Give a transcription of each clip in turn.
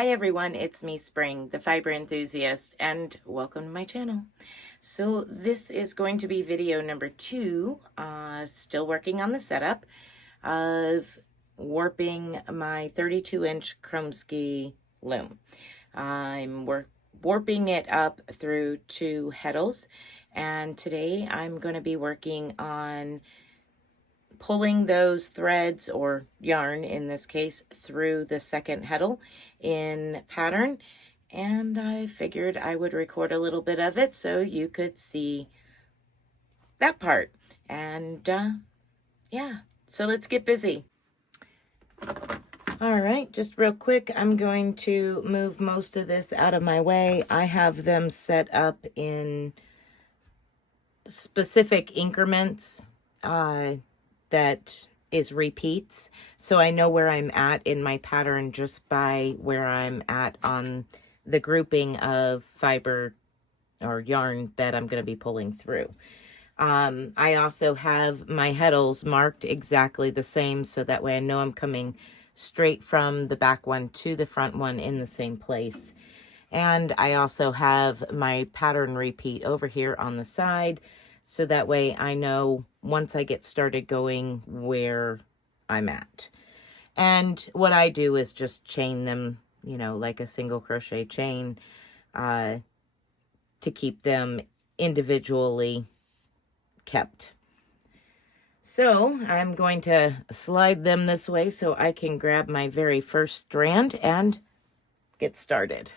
Hi everyone, it's me Spring, the fiber enthusiast, and welcome to my channel. So this is going to be video number 2, still working on the setup of warping my 32-inch Kromski loom. I'm warping it up through 2 heddles, and today I'm going to be working on pulling those threads, or yarn in this case, through the second heddle in pattern. And I figured I would record a little bit of it so you could see that part. And yeah, so let's get busy. All right, just real quick, I'm going to move most of this out of my way. I have them set up in specific increments that is repeats, so I know where I'm at in my pattern just by where I'm at on the grouping of fiber or yarn that I'm going to be pulling through. I also have my heddles marked exactly the same, so that way I know I'm coming straight from the back one to the front one in the same place. And I also have my pattern repeat over here on the side, so that way I know once I get started going where I'm at. And what I do is just chain them, you know, like a single crochet chain, to keep them individually kept. So I'm going to slide them this way so I can grab my very first strand and get started.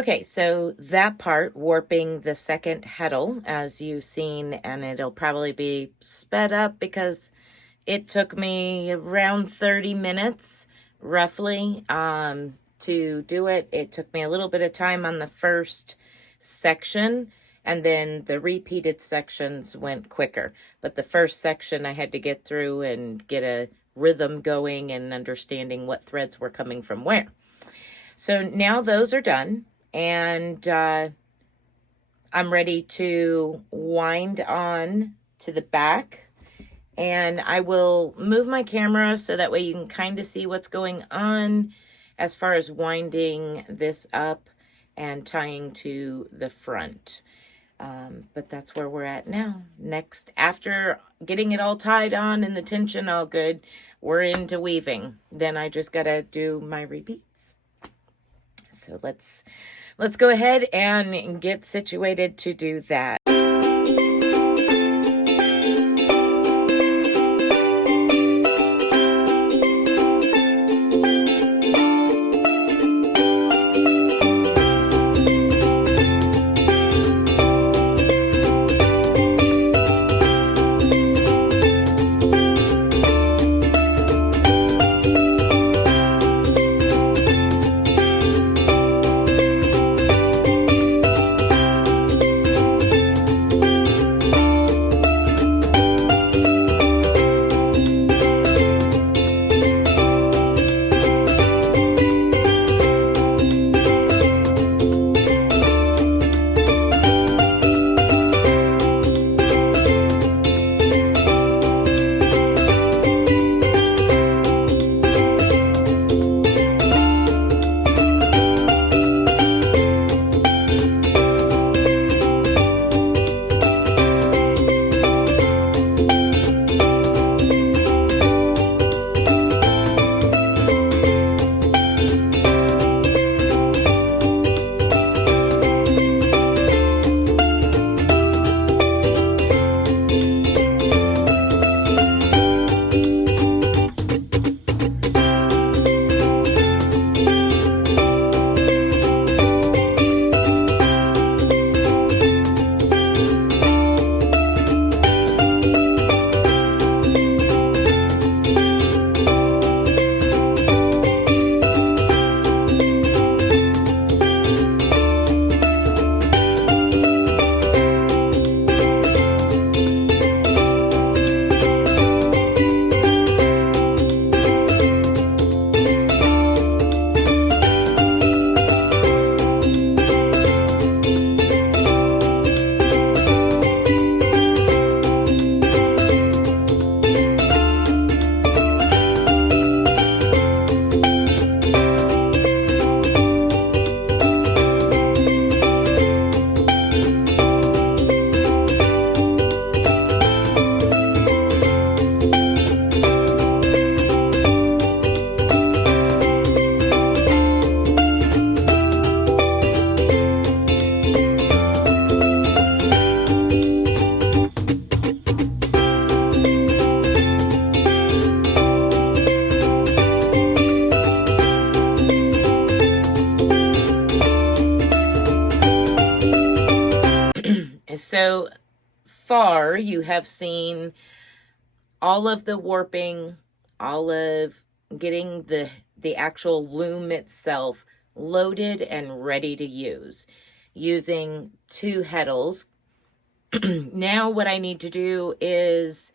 Okay, so that part, warping the second heddle, as you've seen, and it'll probably be sped up because it took me around 30 minutes, roughly, to do it. It took me a little bit of time on the first section, and then the repeated sections went quicker. But the first section I had to get through and get a rhythm going and understanding what threads were coming from where. So now those are done, and I'm ready to wind on to the back. And I will move my camera so that way you can kind of see what's going on as far as winding this up and tying to the front. But that's where we're at now. Next, after getting it all tied on and the tension all good, we're into weaving. Then I just gotta do my repeats. So let's go ahead and get situated to do that. So far, you have seen all of the warping, all of getting the actual loom itself loaded and ready to use using 2 heddles. Now what I need to do is,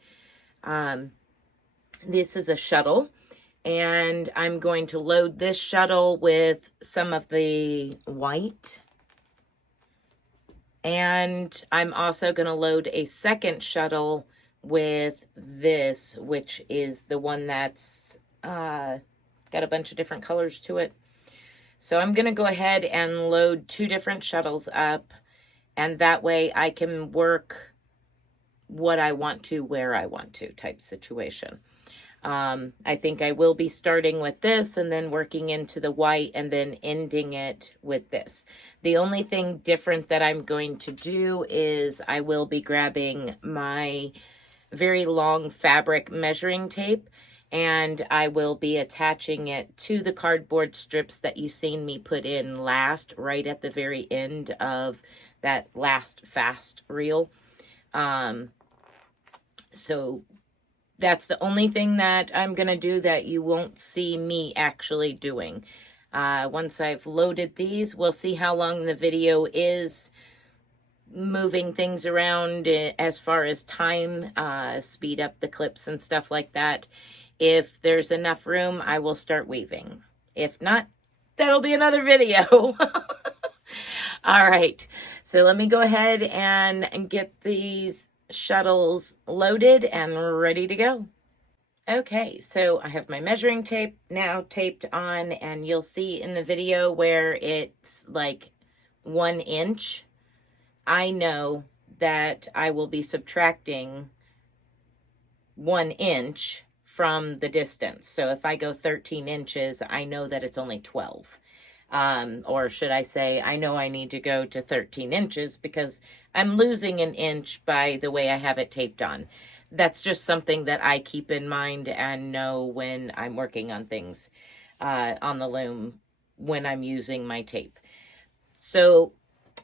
this is a shuttle, and I'm going to load this shuttle with some of the white. And I'm also going to load a second shuttle with this, which is the one that's got a bunch of different colors to it. So I'm going to go ahead and load 2 different shuttles up, and that way I can work what I want to, where I want to type situation. I think I will be starting with this and then working into the white and then ending it with this. The only thing different that I'm going to do is I will be grabbing my very long fabric measuring tape, and I will be attaching it to the cardboard strips that you seen me put in last, right at the very end of that last fast reel. So that's the only thing that I'm going to do that you won't see me actually doing. Once I've loaded these, we'll see how long the video is, moving things around as far as time, speed up the clips and stuff like that. If there's enough room, I will start weaving. If not, that'll be another video. All right, so let me go ahead and get these shuttles loaded and ready to go. Okay, so I have my measuring tape now taped on, and you'll see in the video where it's like 1 inch. I know that I will be subtracting 1 inch from the distance. So if I go 13 inches, I know that it's only 12. Or should I say, I know I need to go to 13 inches because I'm losing an inch by the way I have it taped on. That's just something that I keep in mind and know when I'm working on things on the loom when I'm using my tape. So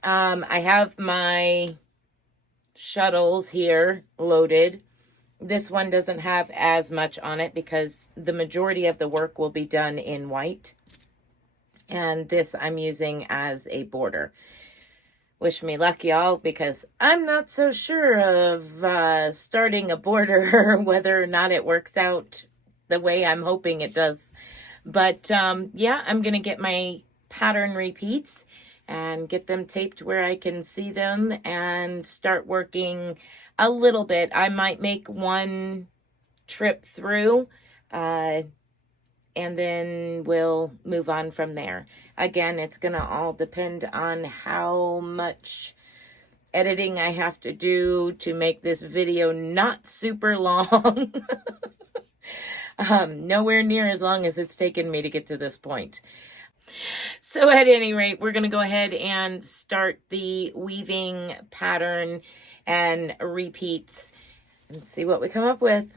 I have my shuttles here loaded. This one doesn't have as much on it because the majority of the work will be done in white. And this I'm using as a border. Wish me luck, y'all, because I'm not so sure of starting a border, whether or not it works out the way I'm hoping it does. But yeah, I'm going to get my pattern repeats and get them taped where I can see them and start working a little bit. I might make one trip through and then we'll move on from there. Again, it's going to all depend on how much editing I have to do to make this video not super long. Nowhere near as long as it's taken me to get to this point. So at any rate, we're going to go ahead and start the weaving pattern and repeats and see what we come up with.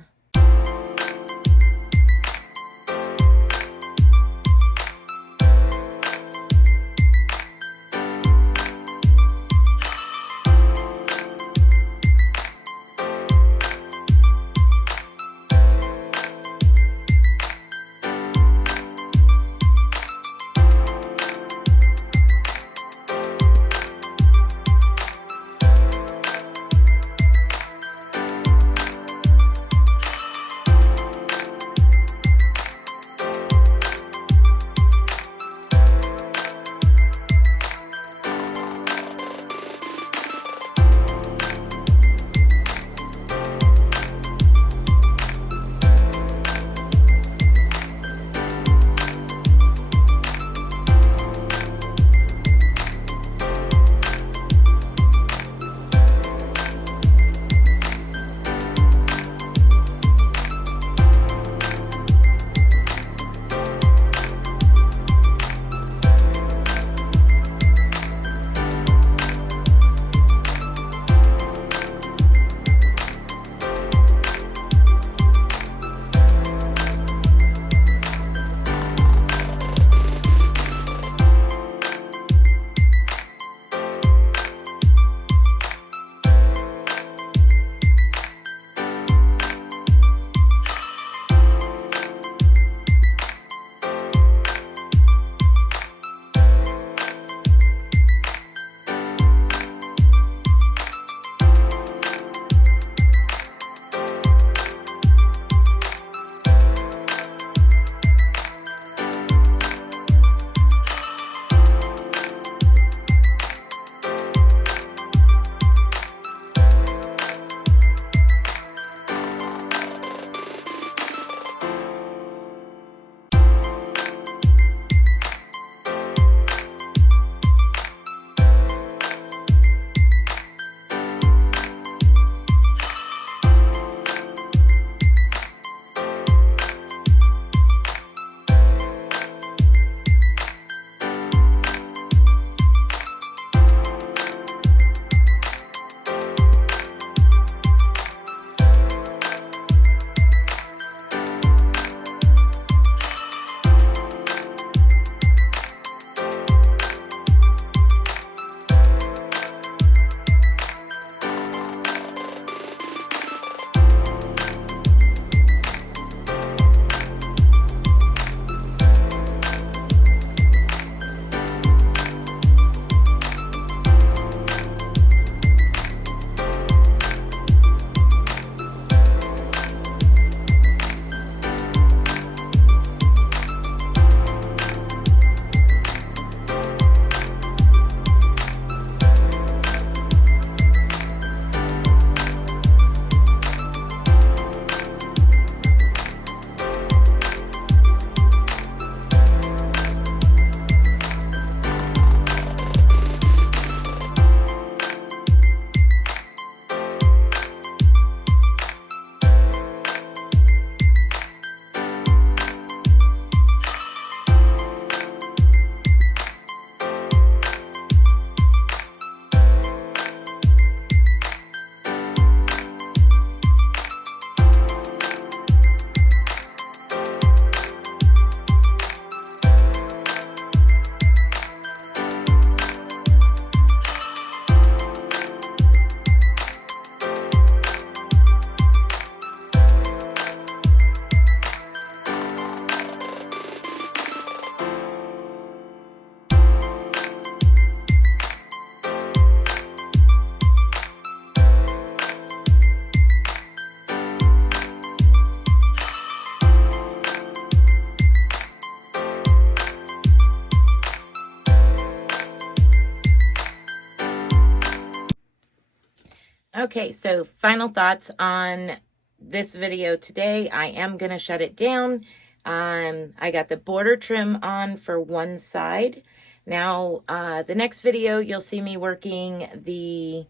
Okay, so final thoughts on this video today. I am going to shut it down. I got the border trim on for one side. Now, the next video, you'll see me working the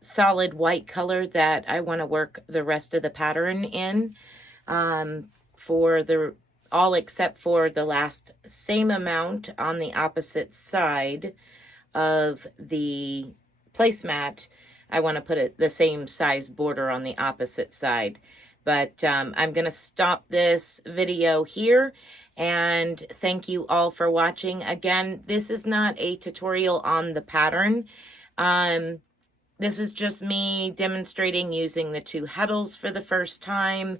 solid white color that I want to work the rest of the pattern in, for the all except for the last same amount on the opposite side of the placemat. I want to put it the same size border on the opposite side. But I'm going to stop this video here, and thank you all for watching. Again, this is not a tutorial on the pattern. This is just me demonstrating using the two heddles for the first time,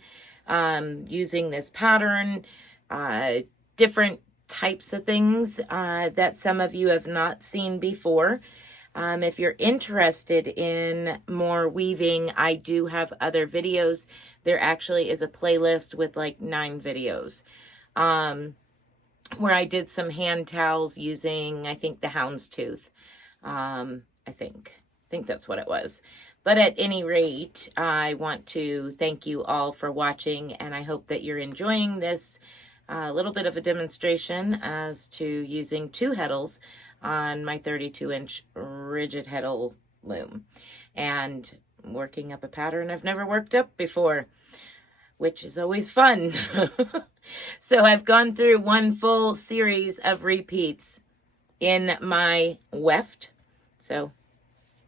using this pattern, different types of things that some of you have not seen before. If you're interested in more weaving, I do have other videos. There actually is a playlist with like 9 videos where I did some hand towels using, I think, the houndstooth. I think that's what it was. But at any rate, I want to thank you all for watching, and I hope that you're enjoying this little bit of a demonstration as to using 2 heddles on my 32-inch rigid heddle loom and working up a pattern I've never worked up before, which is always fun. So I've gone through one full series of repeats in my weft. So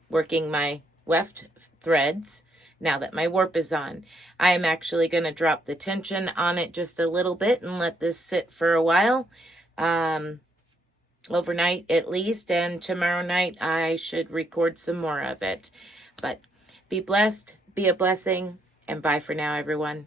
working my weft threads now that my warp is on. I am actually going to drop the tension on it just a little bit and let this sit for a while, overnight at least, and tomorrow night I should record some more of it. But be blessed, be a blessing, and bye for now, everyone.